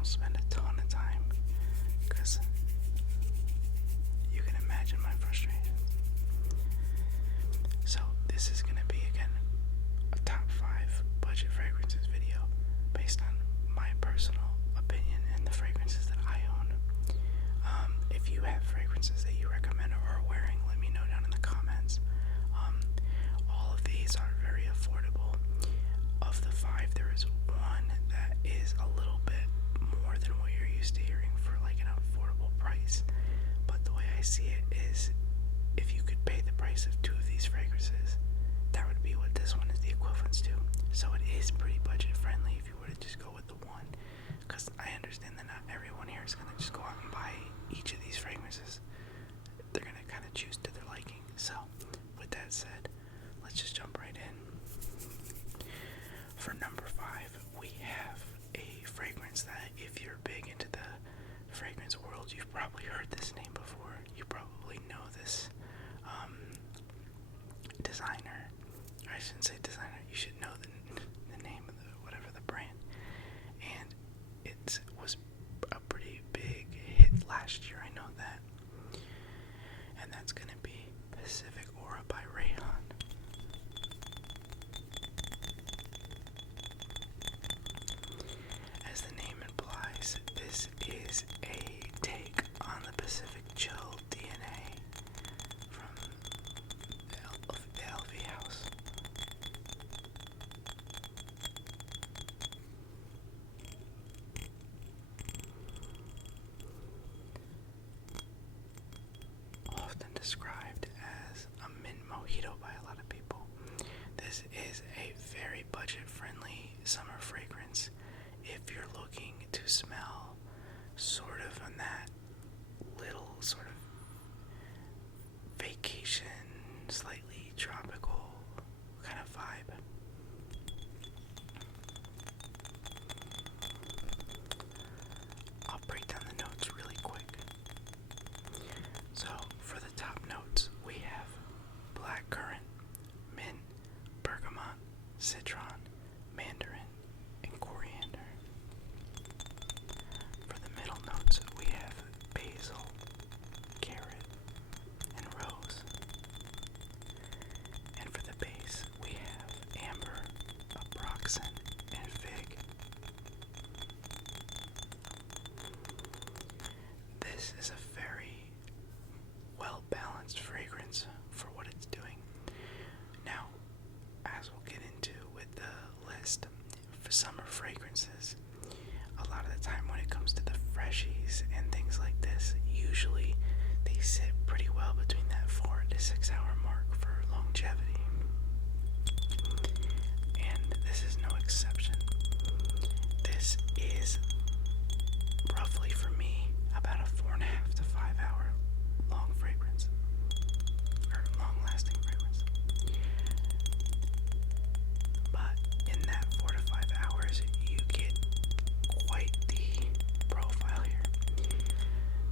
don't spend a ton of time because you can imagine my frustration. So this is going to be, again, a top 5 budget fragrances video based on my personal opinion and the fragrances that I own. If you have fragrances that you recommend or are wearing, let me know down in the comments. All of these are very affordable. Of the 5, there is one that is a little bit more than what you're used to hearing for like an affordable price. But the way I see it is, if you could pay the price of 2 of these fragrances, that would be what this one is the equivalence to. So it is pretty budget friendly if you were to just go with the one, because I understand that not everyone here is going to just go out and buy each of these fragrances. They're going to kind of choose to their liking. So with that said, let's just jump right in. For number 5, we have a fragrance that, if you're big into the fragrance world, you've probably heard this name before. You probably know this designer. I shouldn't say designer. You should know the name of whatever the brand. And it was a pretty big hit last year. I know that. And that's going to be Pacific Aura by Rayhan. As the name implies, this is a take on the Pacific Chill DNA from the LV house. Often described as a mint mojito by a lot of people, this is a very budget-friendly summer fragrance if you're looking to smell sort of on that little sort of vacation, slightly tropical kind of vibe. I'll break down the notes really quick. So for the top notes, we have blackcurrant, mint, bergamot, citron, mandarin, and coriander. For the middle notes, we have basil, carrot, and rose. And for the base, we have amber, abroxan, and fig. This is a very well-balanced fragrance for what it's doing. Now, as we'll get into with the list for summer fragrances, a lot of the time when it comes to the freshies and things like this, usually they sit pretty well between that 4 to 6 hour mark for longevity. And this is no exception. This is roughly, for me, about a 4.5 to 5 hour long fragrance, or long lasting fragrance. But in that 4 to 5 hours, you get quite the profile here.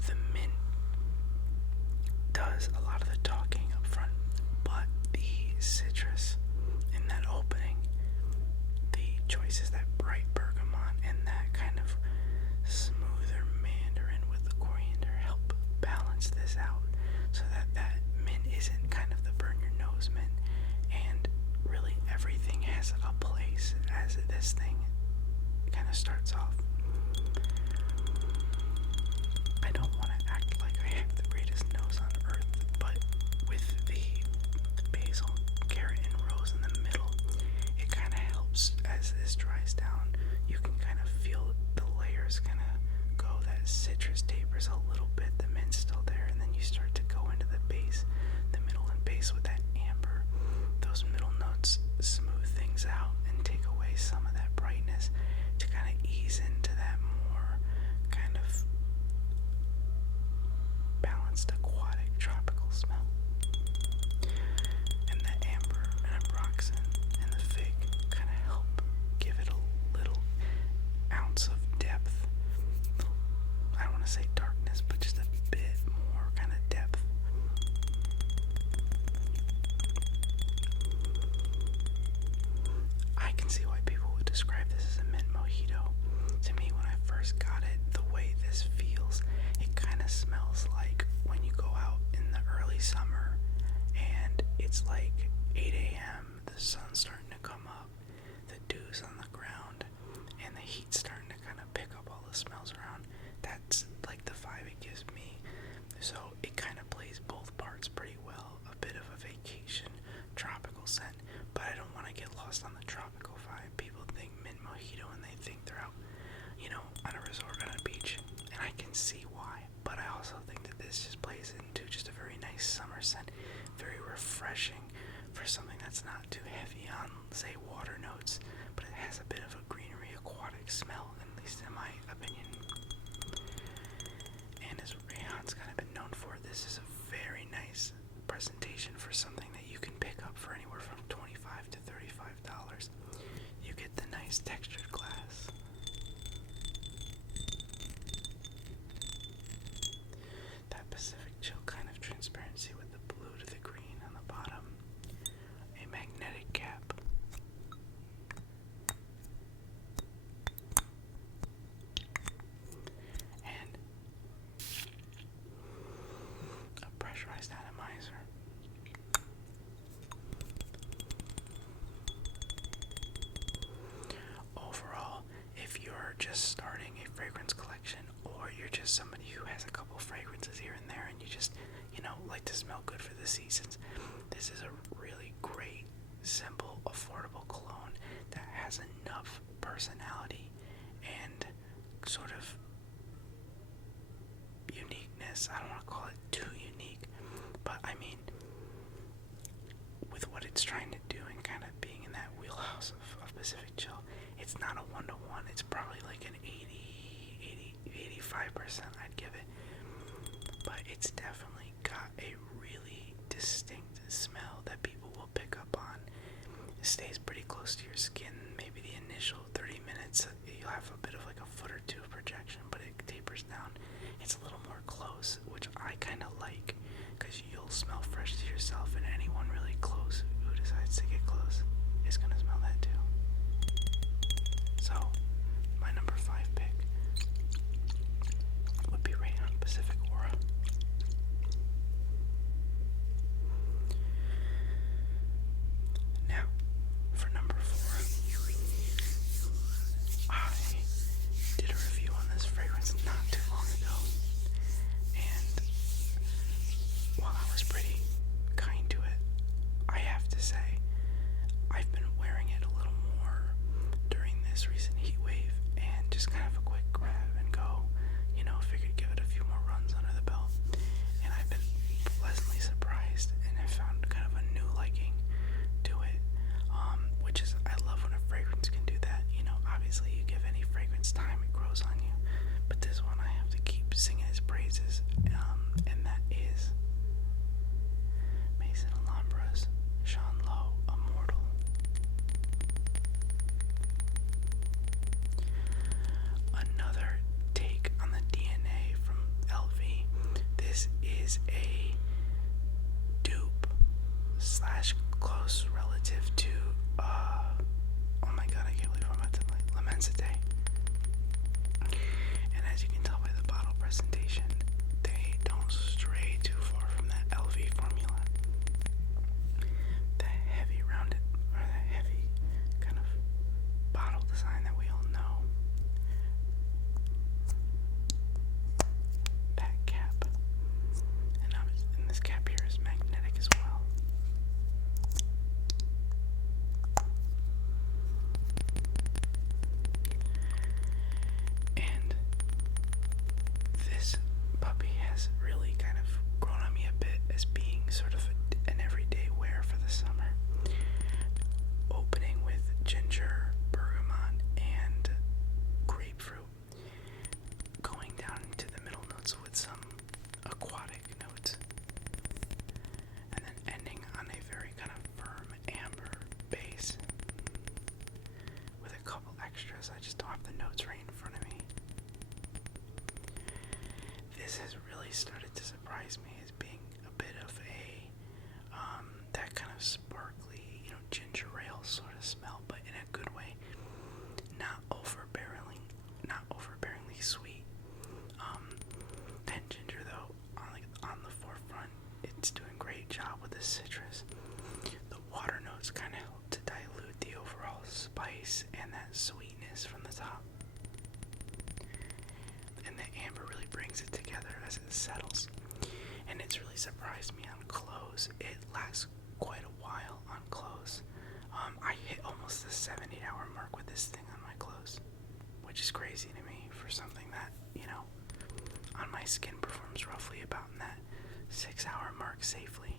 The mint does a lot of the talking up front, but the citrus in that opening, the choices, that bright bergamot and that kind of smoother mandarin with the coriander, help balance this out so that that mint isn't kind of the burn your nose mint, and really everything has a place as this thing kind of starts off. I don't want to act like I have the greatest nose on earth, but with the basil, carrot, and rose in the middle, it kind of helps as this dries down. You can kind of feel the layers kind of go. That citrus tapers a little bit, the mint's still there, and then you start to go into the base, the middle and base with that amber. Those middle notes smooth things out and take away some of that brightness to kind of ease into that more kind of balanced aquatic tropical smell. And the amber and abroxan and the fig kind of help give it a little ounce of depth. I don't want to say darkness, but just a bit more kind of depth. I can see why people would describe this as a mint mojito. To me, when I first got this is a very nice presentation for something that you can pick up for anywhere from $25 to $35. You get the nice textured glass. That Pacific Chill kind of transparency with the blue to the green on the bottom. A magnetic cap. And a pressurized atomizer. Overall, if you're just starting a fragrance collection, or you're just somebody who has a couple fragrances here and there and you just, like to smell good for the seasons, this is a really great, simple, affordable cologne that has enough personality and sort of uniqueness. I don't want to call it too unique, but I mean, with what it's trying to do and kind of being in that wheelhouse of Pacific Chill, it's not a 1-to-1. It's probably like an 85% I'd give it. But it's definitely got a really distinct smell that people will pick up on. It stays pretty close to your skin. Maybe the initial 30 minutes, you'll have a bit of like a foot or two of projection, but it tapers down. It's a little more close, which I kind of like, because you'll smell fresh to yourself, and anyone really close who decides to get close is going to smell that too. So, my number 5 pick would be Rayon Pacific Aura. Now, for number 4, I did a review on this fragrance not too long ago, and while I was pretty kind to it, I have to say, I've been wearing it a little more during this recent heat wave, and just kind of a quick grab and go, figured give it a few more runs under the belt, and I've been pleasantly surprised, and I found kind of a new liking to it, which is, I love when a fragrance can do that. Obviously you give any fragrance time, it grows on you, but this one I have to keep singing its praises, and that is Maison Alhambra's Shaun Immortal. Another take on the DNA from LV. This is a dupe / close relative to oh my god, I can't believe I'm about to like L'Immensité. And as you can tell by the bottle presentation, they don't stray too far from that LV formula. The heavy rounded, or the heavy kind of bottle design that we all know. That cap. And this cap here is magnetic as well. And this puppy has really kind of grown on me a bit as being sort of an everyday wear for the summer. Opening with ginger, bergamot, and grapefruit. Going down into the middle notes with some aquatic notes. And then ending on a very kind of firm amber base. With a couple extras. I just don't have the notes right in front of me. This has really started to surprise me as being a bit of a that kind of sparkly, ginger ale sort of smell, but in a good way. Not overbearingly sweet. And ginger though, on the forefront, it's doing a great job with the citrus. The water notes kind of help to dilute the overall spice and that sweetness from the top. And the amber really brings it together as it settles. And it's really surprised me on close. It lasts quite a while on close. I hit almost the 7-8 hour mark with this thing on my close, which is crazy to me for something that, on my skin performs roughly about in that 6-hour mark safely.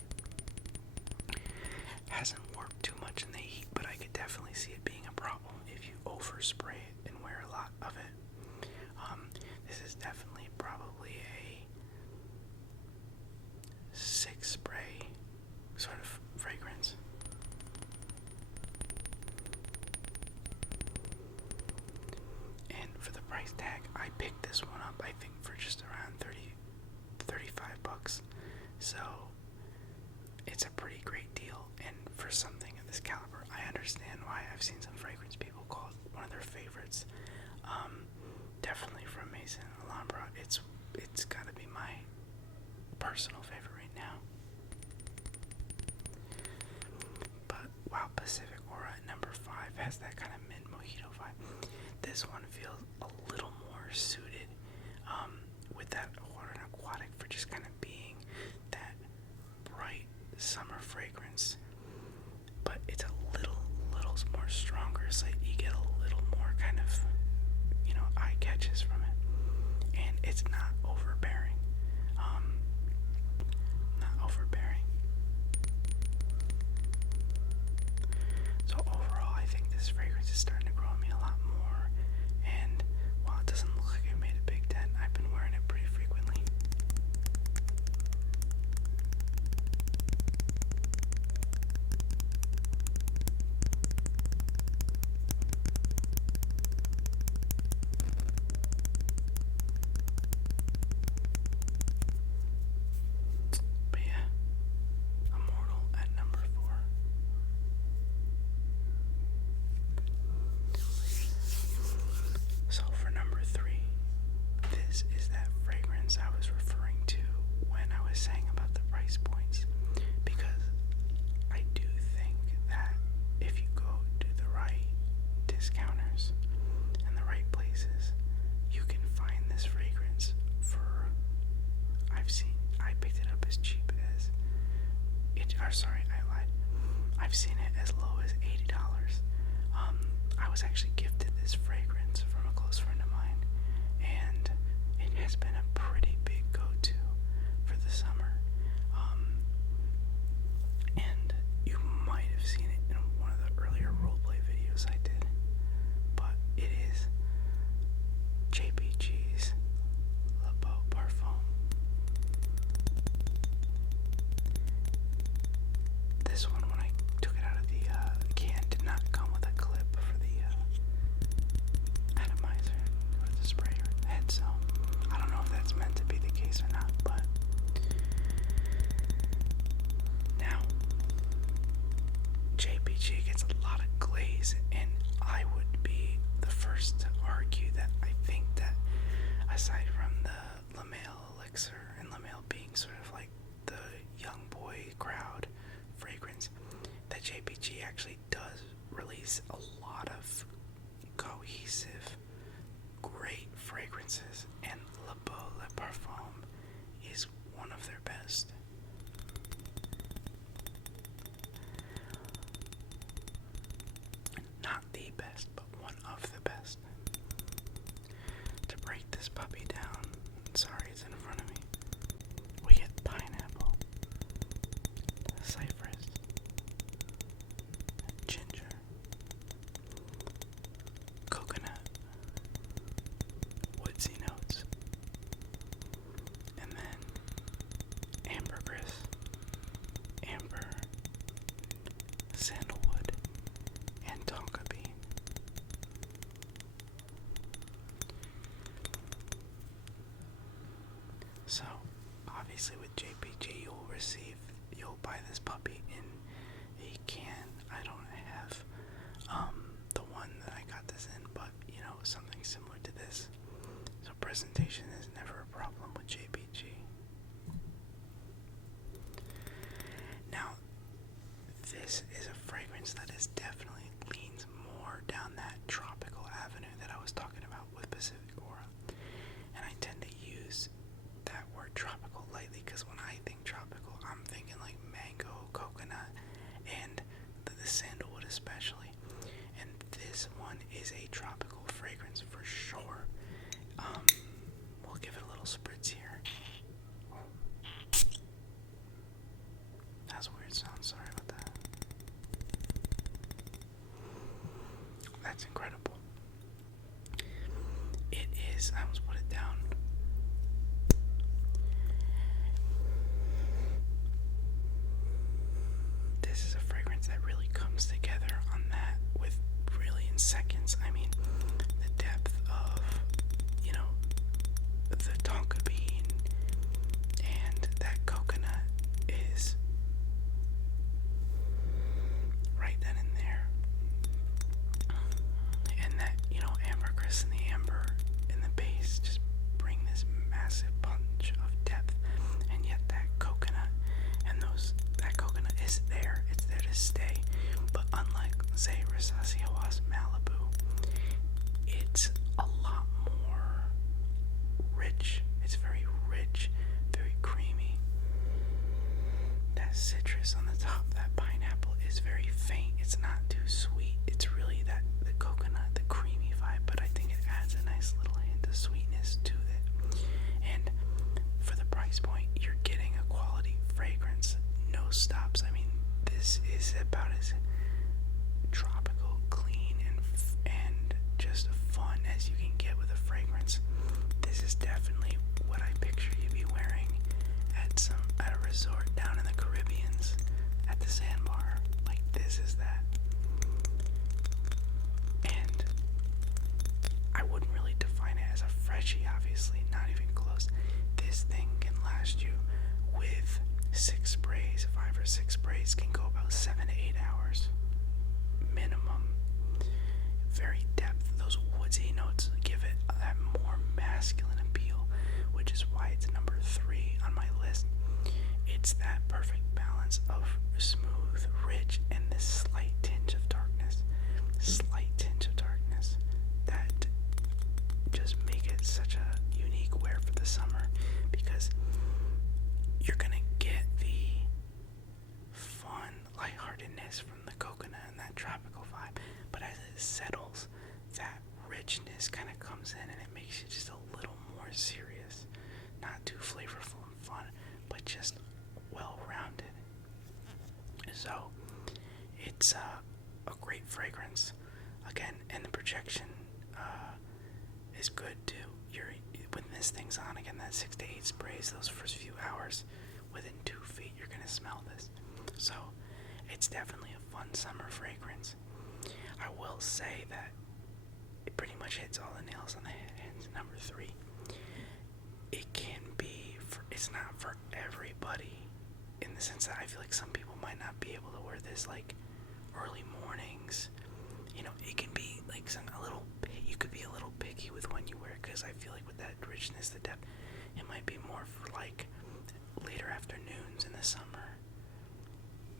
Hasn't worked too much in the heat, but I could definitely see it being a problem if you overspray it and wear a lot of it. This is definitely probably a I've seen some fragrance people call it one of their favorites. Definitely from Maison Alhambra. It's gotta be my personal favorite right now. But while Pacific Aura at number 5 has that kind of mint mojito vibe, this one feels a little more suited with that water and aquatic for just kind of being that bright summer fragrance. But it's a little more stronger, so you get a little more kind of, eye catches from it. And it's not overbearing. So overall, I think this fragrance is starting to grow on me a lot more. And while it doesn't look like it made a big dent, I've been wearing it pretty frequently. But yeah, Immortal at number 4. So for number 3, this is that fragrance I was referring to when I was saying about the price points, because I do think that if you go to the right discounters and the right places, you can find this fragrance for, I picked it up as cheap as, I lied. I've seen it as low as $80. I was actually gifted this fragrance from a close friend of mine, and it has been a pretty big go-to for the summer. And you might have seen it in one of the earlier roleplay videos I did, but it is JPG's Beau Parfum. This one, when I took it out of the can, did not come with a clip for the atomizer or the spray or head, so I don't know if that's meant to be the case or not, but now JPG gets a lot of glaze, and I would be the first to argue that I think that aside from the Lamel Elixir and Lamel being sort of like the young boy crowd fragrance, that JPG actually does release a lot of cohesive, great fragrances, and Le Beau Le Parfum is one of their best. Not the best, but one of the best. To break this puppy down, sorry it's in front of me, we get pineapple, cypress, ginger, coconut, woodsy notes, and then ambergris, amber, sandalwood, and tonka bean. So, obviously with JPG you'll buy this puppy in a can. I don't have the one that I got this in, but something similar to this. So presentation is never a problem with JPG. Now, this is a fragrance that is definitely leans more down that tropical avenue that I was talking about with Pacific Aura. And I tend to use that word tropical lightly, because when I think tropical, I'm thinking like mango, coconut, and the sandalwood especially. And this one is a tropical fragrance for sure. We'll give it a little spritz here. That's a weird sound, sorry about that. That's incredible. It is, I almost put it down. This is a fragrance that really comes together on that with really in seconds. I mean, the depth of, the tonka bean and that coconut is right then and there. say Rosacea Was Malibu. It's a lot more rich. It's very rich, very creamy. That citrus on the top, that pineapple is very faint. It's not too sweet. It's really that the coconut, the creamy vibe, but I think it adds a nice little hint of sweetness to it. And for the price point, you're getting a quality fragrance, no stops. I mean, this is about as tropical, clean, and just fun as you can get with a fragrance. This is definitely what I picture you be wearing at a resort down in the Caribbeans at the sandbar. Like, this is that. And I wouldn't really define it as a freshie, obviously, not even close. This thing can last you with 6 sprays, 5 or 6 sprays, can go about 7 to 8 hours minimum. Very depth. Those woodsy notes give it that more masculine appeal, which is why it's number 3 on my list. It's that perfect balance of smooth, rich, and this slight tinge of darkness. That just make it such a unique wear for the summer, because you're gonna get the fun lightheartedness from the coconut and that tropical vibe, but as it settles, that richness kind of comes in and it makes you just a little more serious. Not too flavorful and fun, but just well-rounded. So it's a great fragrance again, and the projection is good too. When this thing's on again, that 6 to 8 sprays, those first few hours, within 2 feet you're gonna smell this. So it's definitely a fun summer fragrance. I will say that it pretty much hits all the nails on the head. And number 3, it can be it's not for everybody, in the sense that I feel like some people might not be able to wear this like early mornings. You know, it can be like you could be a little picky with when you wear it, because I feel like with that richness, the depth, it might be more for like later afternoons in the summer.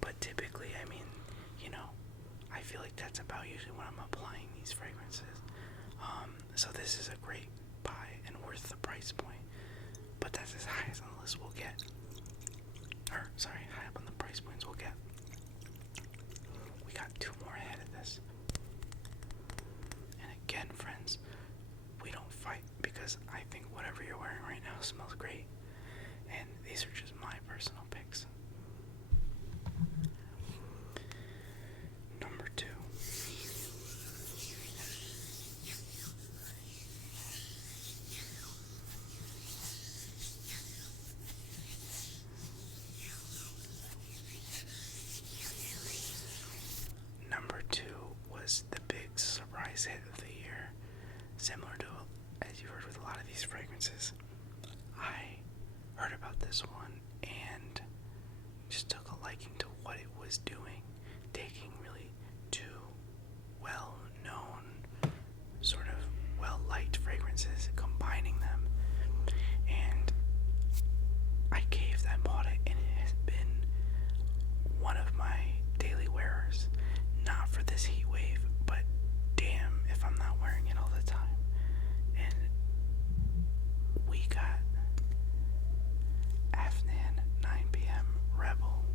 But typically, I mean, you know, I feel like that's about usually when I'm applying these fragrances. So this is a great buy and worth the price point. But that's as high as on the list we'll get. High up on the price points we'll get. We got 2 more ahead of this. And again, friends, we don't fight, because I think whatever you're wearing right now smells great. And these are just my personal picks. Number 2. Number 2 was the big surprise hit of the year. Similar to, as you heard with a lot of these fragrances, I heard about this one and just took a liking to what it was doing, taking really 2 well-known, sort of well-liked fragrances, combining them, and I caved, I bought it, and it has been one of my daily wearers. Not for this heat wave, but damn if I'm not wearing it all the time. And we got Afnan 9pm Rebel.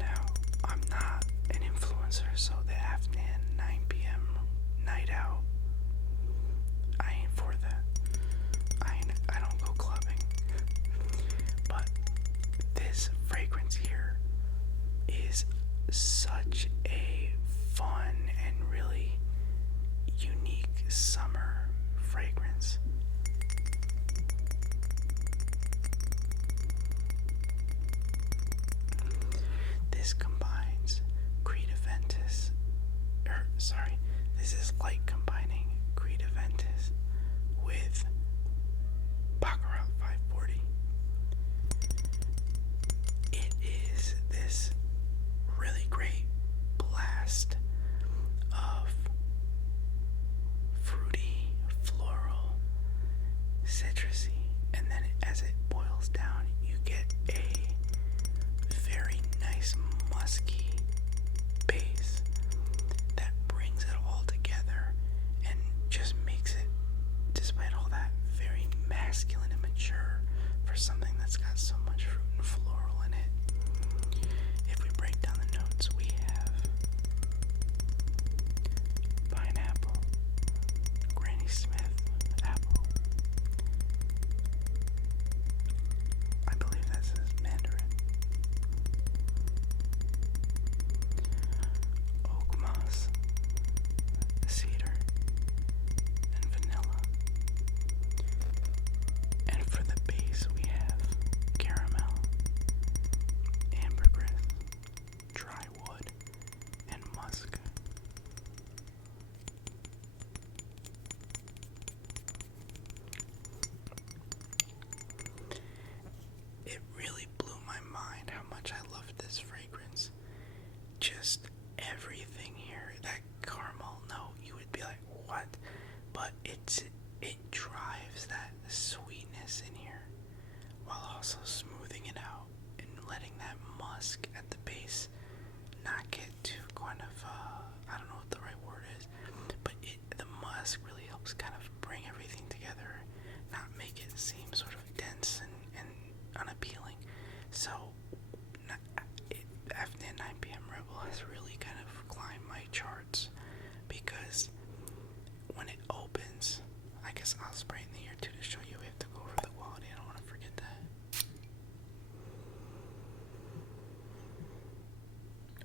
Now, I'm not an influencer, so the Afnan 9pm night out, I ain't for that. I don't go clubbing. But this fragrance here is such a fun and really unique summer fragrance. This combines this is like combining Creed Aventus with Baccarat 540. It is this really great blast of fruity, floral, citrusy, and then as it boils down, you get a very nice musky something that's got so much fruit and floral in it. If we break down the notes, we have pineapple, Granny Smith apple. I believe that says mandarin. Oak moss, cedar, and vanilla. And for the base, we have caramel, ambergris, dry wood, and musk. It really blew my mind how much I loved this fragrance. Just everything here. That caramel note, you would be like, what? But it drives that sweetness in here while also smoothing it out and letting that musk at the base not get too kind of, I don't know what the right word is, but the musk really helps kind of bring everything together, not make it seem sort of dense and unappealing. So after 9 p.m. Rebel has really kind of climbed my charts because when it opens, I guess I'll spray in the ear too to show you. We have to go over the quality. I don't want to forget that.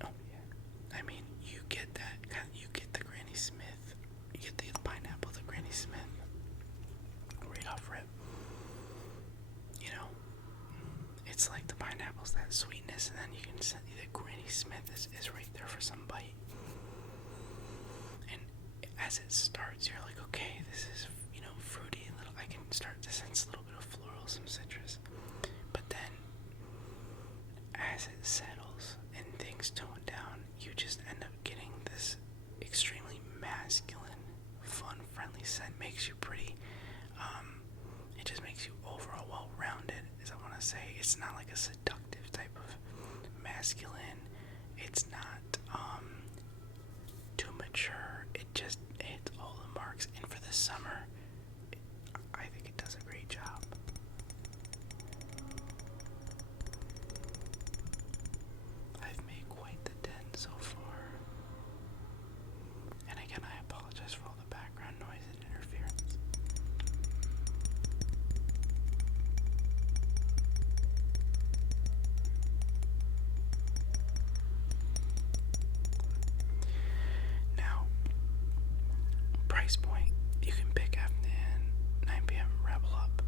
Oh yeah, I mean you get that. You get the Granny Smith. You get the pineapple, the Granny Smith, right off rip. You know, it's like the pineapple's that sweetness, and then you can see that Granny Smith is right there for some bite. And as it starts, you're like, okay, this is, fruity, a little. I can start to sense a little bit of floral, some citrus. But then, as it settles and things tone down, you just end up getting this extremely masculine, fun, friendly scent. Makes you pretty. It just makes you overall well-rounded, as I want to say. It's not like a seductive type of masculine. It's not too mature. It just hits all the marks. And for the summer, I think it does a great job. I've made quite the dent so far. And again, I apologize for all the background noise and interference. Now, price point, you can pick Afghan 9 p.m. Rebel up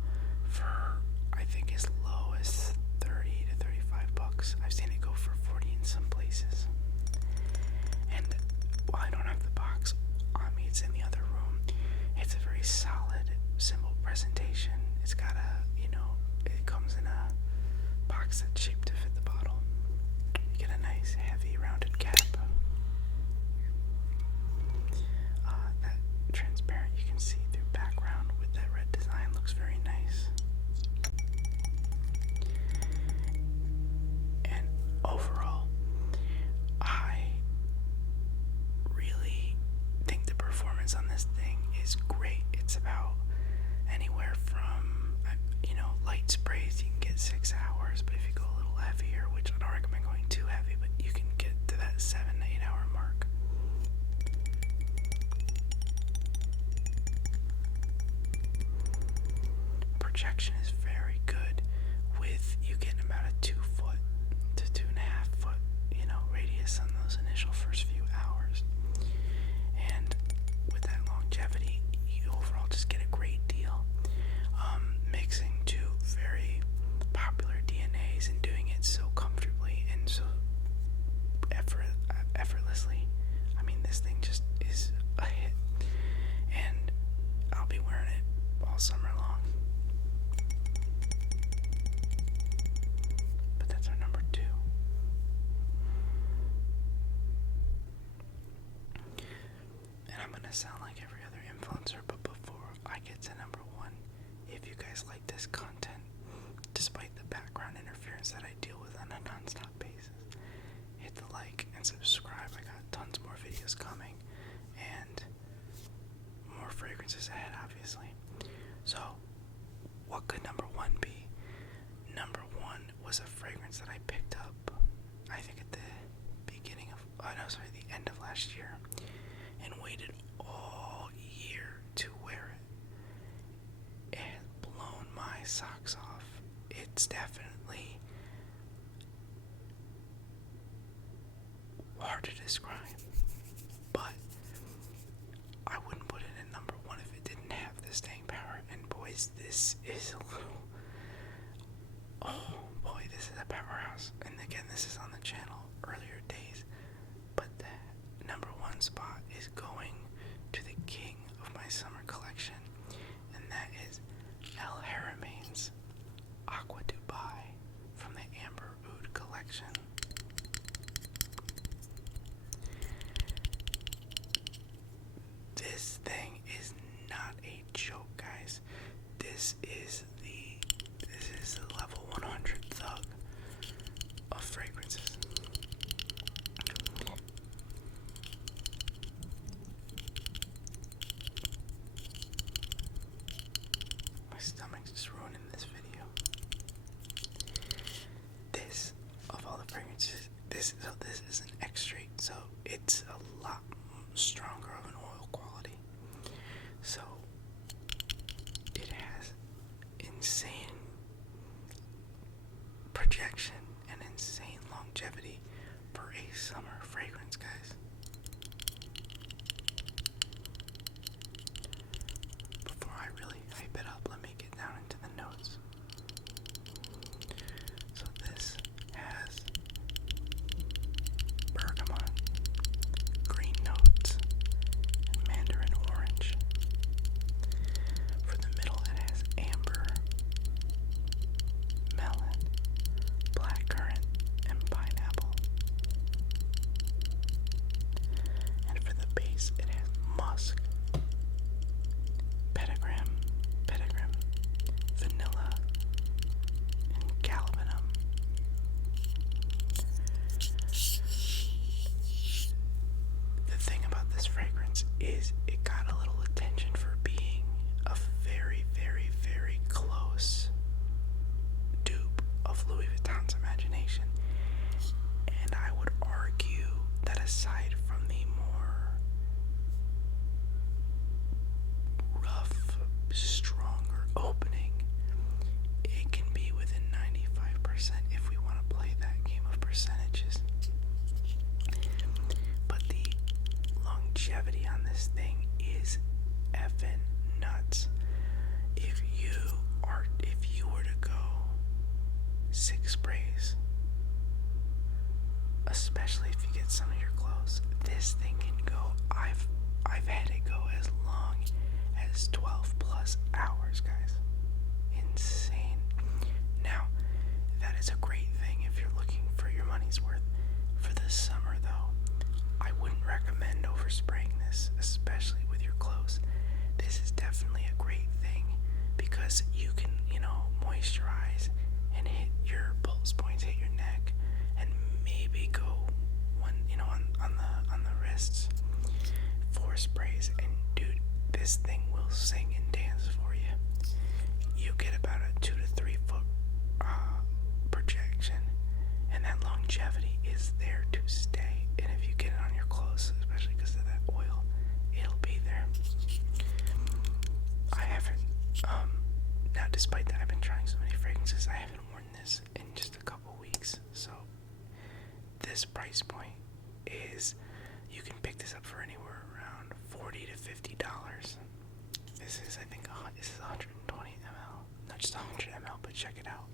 for, I think, as low as 30 to 35 bucks. I've seen it go for 40 in some places. And while I don't have the box on me, it's in the other room. It's a very solid, simple presentation. It's got it comes in a box that's shaped to fit the bottle. You get a nice, heavy, rounded cap. That transparent, you can see through background with that red design, looks very nice. And overall, I really think the performance on this thing is great. It's about anywhere from, light sprays, you can get 6 hours, but if you go a little heavier, which I don't recommend going too heavy, but you can get to that 7 to 8 hour mark. Projection is very good, with you getting about a 2 foot to 2.5 foot, radius on those initial first few hours. And with that longevity, you overall just get a great deal. Mixing two very popular DNAs and doing it so comfortably and so effortlessly. I mean, this thing just is a hit, and I'll be wearing it all summer long. But that's our number 2. And I'm gonna sound like every other influencer, but before I get to number 1, if you guys like this content, despite the background interference that I deal with on a non-stop basis, hit the like and subscribe. I got tons more videos coming and more fragrances ahead, obviously. So, what could number 1 be? was a fragrance that I picked up, I think at the end of last year, and waited all year to wear it. It has blown my socks off. It's definitely hard to describe, but I wouldn't put it in number one if it didn't have the staying power. And boys, this is a little, oh boy, this is a powerhouse. And again, this is on the channel earlier days, but the number one spot is going to the king of my summer collection, and that is El Haramain's Aqua Dubai from the Amber Oud collection. This thing is not a joke, guys. This is the level 100 thug of fragrances. My stomach's just ruining this video. This, of all the fragrances, this is an extrait, so it's a lot stronger of an oil quality. So it has insane projection and insane longevity for a summer fragrance, guys. Before I really hype it up, let me get down into the notes. So this has bergamot, green notes, and mandarin orange. For the middle, it has amber, melon, blackcurrant, and pineapple. And for the base, it has musk, pentagram, vanilla, and galbanum. The thing about this fragrance is it got a little attention for being a very, very, very close dupe of Louis Vuitton's Imagination. And I would argue that aside from the more rough, stronger opening, it can be within 95% if we want to play that game of percentages. But the longevity on this thing is effing nuts. If you were to go 6 sprays, especially if you get some of your clothes, this thing can go. I've had it go as long as 12 plus hours, guys. Insane. Now, that is a great thing if you're looking for your money's worth. For the summer, though, I wouldn't recommend overspraying this, especially with your clothes. This is definitely a great thing because you can, moisturize and hit your pulse points, hit your neck, and maybe go on the wrists. 4 sprays, and dude, this thing will sing and dance for you. You get about a 2 to 3 foot projection, and that longevity is there to stay. And if you get it on your clothes, especially because of that oil, it'll be there. I haven't, now despite that I've been trying so many fragrances, I haven't worn this in just a couple weeks. So this price point is, you can pick this up for anywhere around $40 to $50. This is, I think, this is 120 ml, not just 100 ml, but check it out.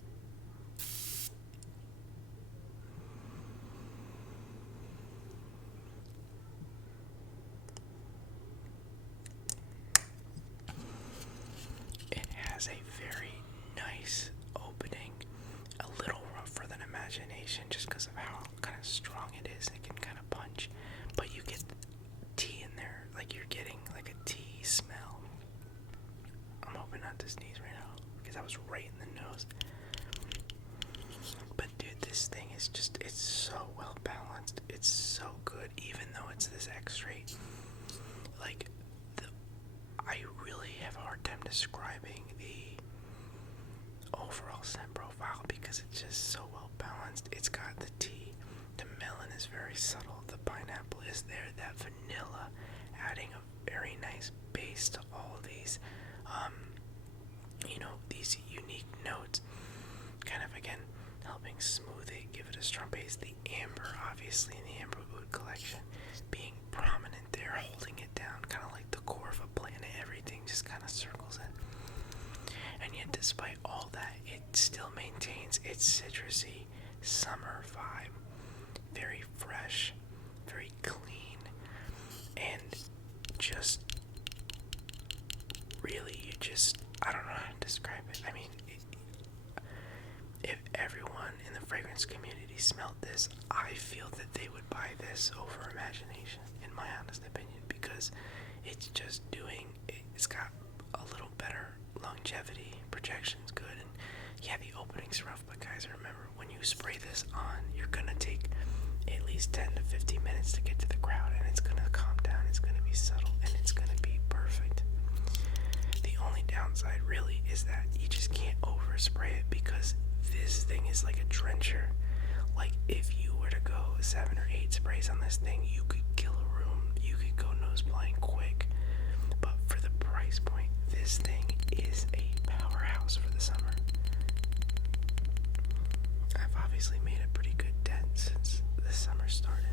It has a very nice opening, a little rougher than Imagination just because of how kind of strong it is. It can kind of punch, but you get tea in there, like you're getting like a tea smell. I'm hoping not to sneeze right now because I was right in the nose. But dude, this thing is just, it's so well balanced. It's so good, even though it's this extrait. Like, I really have a hard time describing the overall scent profile because it's just so well balanced. It's got the tea, the melon is very subtle, the pineapple is there, that vanilla adding a very nice base to all of these, these unique notes, kind of again helping smooth it, give it a strong base. The amber, obviously, in the Amber Oud collection, being prominent there, holding it down, kind of like the core of a planet. Everything just kind of circles it. And yet, despite all that, it still maintains its citrusy summer vibe. Very fresh, very clean, and just really, I don't know how to describe it. I mean, if everyone in the fragrance community smelled this, I feel that they would buy this over Imagination, in my honest opinion, because it's just it's got a little better longevity, projection's good, and yeah, the opening's rough, but guys, remember, when you spray this on, you're gonna take at least 10 to 15 minutes to get to the crowd, and it's gonna calm down, it's gonna be subtle, and it's gonna be perfect. The only downside really is that you just can't overspray it, because this thing is like a drencher. Like, if you were to go 7 or 8 sprays on this thing, you could kill a room, you could go nose blind quick. But for the price point, this thing is a powerhouse for the summer. I've obviously made a pretty good dent since the summer started.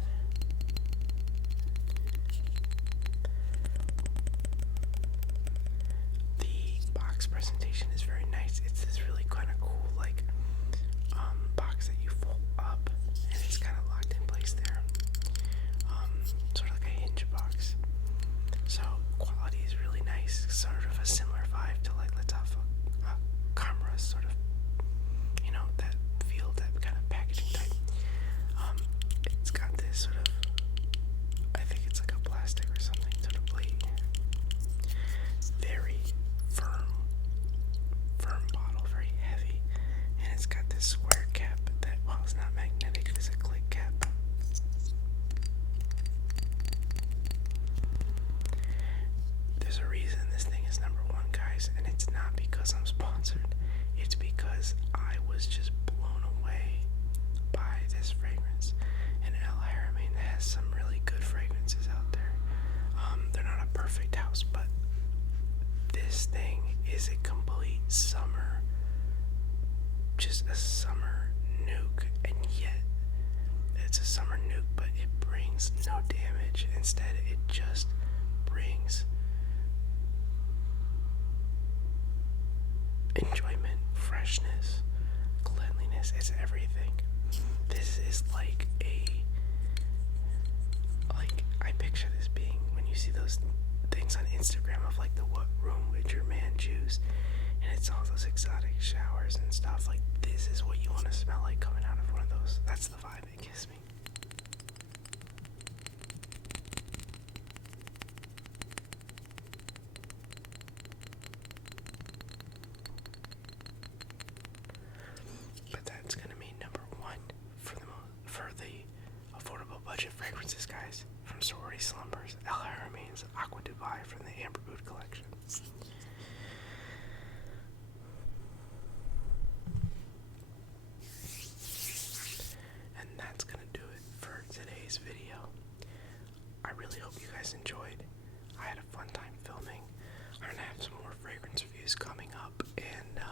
The box presentation is very nice. It's this really kind of cool, box that you fold up, and it's kind of locked in place there. Sort of like a hinge box. So quality is really nice. Sort of a similar vibe to like Lattafa Camera, sort of, that feel, that kind of packaging type. It's got this sort of, I think it's like a plastic or something, sort of plate. Very firm bottle, very heavy, and it's got this square cap that, well, it's not magnetic, it's a click cap. There's a reason this thing is number one, guys, and it's not because I'm sponsored. It's because I was just blown away by this fragrance. And El Haramain has some really good fragrances out there. They're not a perfect house, but this thing is a complete summer, just a summer nuke, and yet it's a summer nuke, but it brings no damage. Instead, it just brings enjoyment, freshness, cleanliness. It's everything. This is I picture this being, when you see those things on Instagram of like the what room would your man choose, and it's all those exotic showers and stuff. Like, this is what you want to smell like coming out of one of those. That's the vibe it gives me. But that's gonna mean number one for the affordable budget fragrances, guys. From Sorority Slumbers, El Haramain's Aqua Dubai from the Amber Oud collection. And that's gonna do it for today's video. I really hope you guys enjoyed. I had a fun time filming. I'm gonna have some more fragrance reviews coming up, and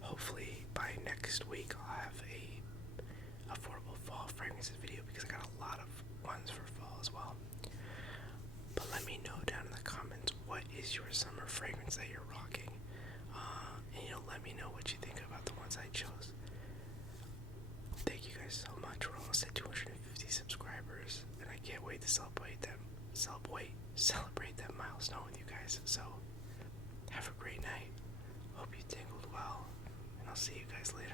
hopefully by next week I'll have a affordable fall fragrances video, because I got a lot of ones for fall as well. But let me know down in the comments, what is your summer fragrance that you're rocking, and let me know what you think about the ones I chose. Thank you guys so much. We're almost at 250 subscribers, and I can't wait to celebrate that milestone with you guys. So have a great night. Hope you tingled well, and I'll see you guys later.